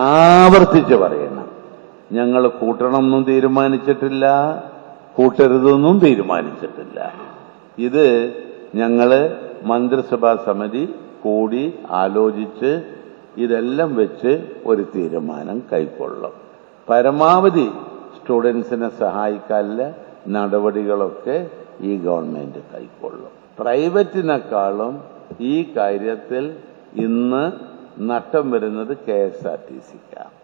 ആവർത്തിച്ച് പറയണം, ഞങ്ങൾ കൂട്ടണമെന്നും തീരുമാനിച്ചിട്ടില്ല, കൂട്ടരുതെന്നും തീരുമാനിച്ചിട്ടില്ല. ഇത് ഞങ്ങൾ മന്ത്രിസഭാ സമിതി കൂടി ആലോചിച്ച് ഇതെല്ലാം വെച്ച് ഒരു തീരുമാനം കൈക്കൊള്ളും. പരമാവധി സ്റ്റുഡൻസിനെ സഹായിക്കാനുള്ള നടപടികളൊക്കെ ഈ ഗവൺമെന്റ് കൈക്കൊള്ളും. പ്രൈവറ്റിനേക്കാളും ഈ കാര്യത്തിൽ ഇന്ന് നഷ്ടം വരുന്നത് KSRTCക്കാണ്.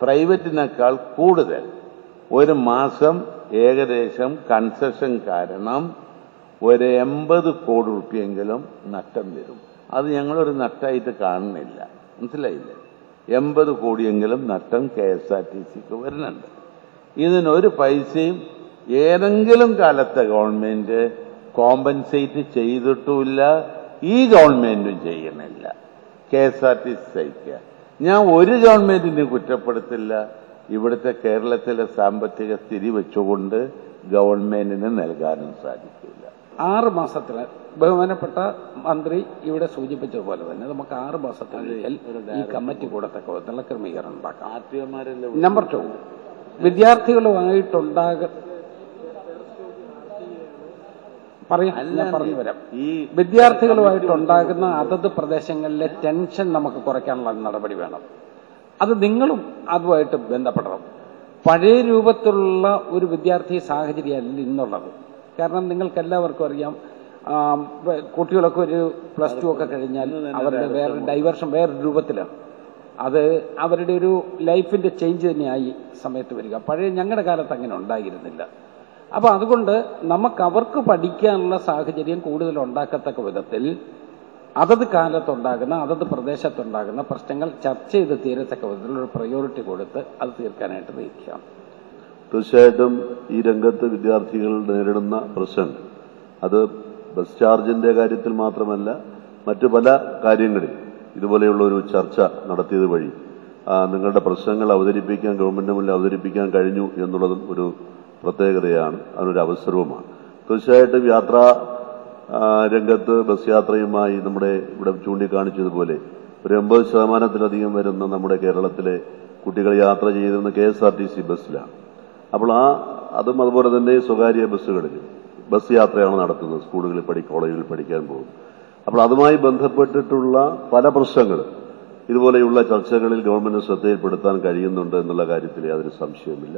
പ്രൈവറ്റിനേക്കാൾ കൂടുതൽ ഒരു മാസം ഏകദേശം കൺസെഷൻ കാരണം ഒരു 80 കോടി രൂപയെങ്കിലും നഷ്ടം വരും. അത് ഞങ്ങളൊരു നഷ്ടമായിട്ട് കാണുന്നില്ല, മനസ്സിലായില്ലേ? 80 കോടിയെങ്കിലും നഷ്ടം KSRTCക്ക് വരുന്നുണ്ട്. ഇതിനൊരു പൈസയും ഏതെങ്കിലും കാലത്തെ ഗവൺമെന്റ് കോമ്പൻസേറ്റ് ചെയ്തിട്ടുമില്ല, ഈ ഗവൺമെന്റും ചെയ്യുന്നില്ല. KSRTC സഹിക്കുക. ഞാൻ ഒരു ഗവൺമെന്റിനെ കുറ്റപ്പെടുത്തില്ല. ഇവിടുത്തെ കേരളത്തിലെ സാമ്പത്തിക സ്ഥിതി വെച്ചുകൊണ്ട് ഗവൺമെന്റിന് നൽകാനും സാധിക്കില്ല. 6 മാസത്തിന് ബഹുമാനപ്പെട്ട മന്ത്രി ഇവിടെ സൂചിപ്പിച്ചതുപോലെ തന്നെ നമുക്ക് 6 മാസത്തിനുള്ളിൽ ഈ കമ്മിറ്റി കൂടത്തക്ക വിധത്തിലുള്ള ക്രമീകരണം ഉണ്ടാക്കാം. നമ്പർ 2, പറഞ്ഞു വരാം. വിദ്യാർത്ഥികളുമായിട്ടുണ്ടാകുന്ന അതത് പ്രദേശങ്ങളിലെ ടെൻഷൻ നമുക്ക് കുറയ്ക്കാനുള്ള നടപടി വേണം. അത് നിങ്ങളും അതുമായിട്ട് ബന്ധപ്പെടണം. പഴയ രൂപത്തിലുള്ള ഒരു വിദ്യാർത്ഥി സാഹചര്യമല്ല ഇന്നുള്ളത്. കാരണം നിങ്ങൾക്കെല്ലാവർക്കും അറിയാം, കുട്ടികളൊക്കെ ഒരു +2 ഒക്കെ കഴിഞ്ഞാൽ അവരുടെ വേറെ ഡൈവേർഷൻ വേറൊരു രൂപത്തിലാണ്. അത് അവരുടെ ഒരു ലൈഫിന്റെ ചേഞ്ച് തന്നെയായി സമയത്ത് വരിക. പഴയ ഞങ്ങളുടെ കാലത്ത് അങ്ങനെ ഉണ്ടായിരുന്നില്ല. അപ്പൊ അതുകൊണ്ട് നമുക്ക് അവർക്ക് പഠിക്കാനുള്ള സാഹചര്യം കൂടുതൽ ഉണ്ടാക്കത്തക്ക വിധത്തിൽ അതത് കാലത്തുണ്ടാകുന്ന അതത് പ്രദേശത്തുണ്ടാകുന്ന പ്രശ്നങ്ങൾ ചർച്ച ചെയ്ത് തീരത്തക്ക വിധത്തിലൊരു പ്രയോറിറ്റി കൊടുത്ത് അത് തീർക്കാനായിട്ട് നയിക്കാം. തീർച്ചയായിട്ടും ഈ രംഗത്ത് വിദ്യാർത്ഥികൾ നേരിടുന്ന പ്രശ്നങ്ങൾ അത് ബസ് ചാർജിന്റെ കാര്യത്തിൽ മാത്രമല്ല, മറ്റു പല കാര്യങ്ങളിൽ ഇതുപോലെയുള്ള ഒരു ചർച്ച നടത്തിയത് വഴി നിങ്ങളുടെ പ്രശ്നങ്ങൾ അവതരിപ്പിക്കാൻ, ഗവൺമെന്റിന് മുന്നിൽ അവതരിപ്പിക്കാൻ കഴിഞ്ഞു എന്നുള്ളതും ഒരു പ്രത്യേകതയാണ്, അതിനൊരു അവസരവുമാണ്. തീർച്ചയായിട്ടും യാത്രാ രംഗത്ത് ബസ് യാത്രയുമായി നമ്മുടെ ഇവിടെ ചൂണ്ടിക്കാണിച്ചതുപോലെ ഒരു 80% വരുന്ന നമ്മുടെ കേരളത്തിലെ കുട്ടികൾ യാത്ര ചെയ്തിരുന്ന KSRTC ബസ്സിലാണ്. അപ്പോൾ അതും അതുപോലെ തന്നെ സ്വകാര്യ ബസ്സുകളിൽ ബസ് യാത്രയാണ് നടത്തുന്നത്, സ്കൂളുകളിൽ കോളേജുകളിൽ പഠിക്കാൻ പോകും. അപ്പോൾ അതുമായി ബന്ധപ്പെട്ടിട്ടുള്ള പല പ്രശ്നങ്ങളും ഇതുപോലെയുള്ള ചർച്ചകളിൽ ഗവൺമെന്റ് ശ്രദ്ധയിൽപ്പെടുത്താൻ കഴിയുന്നുണ്ട് എന്നുള്ള കാര്യത്തിൽ യാതൊരു സംശയവുമില്ല.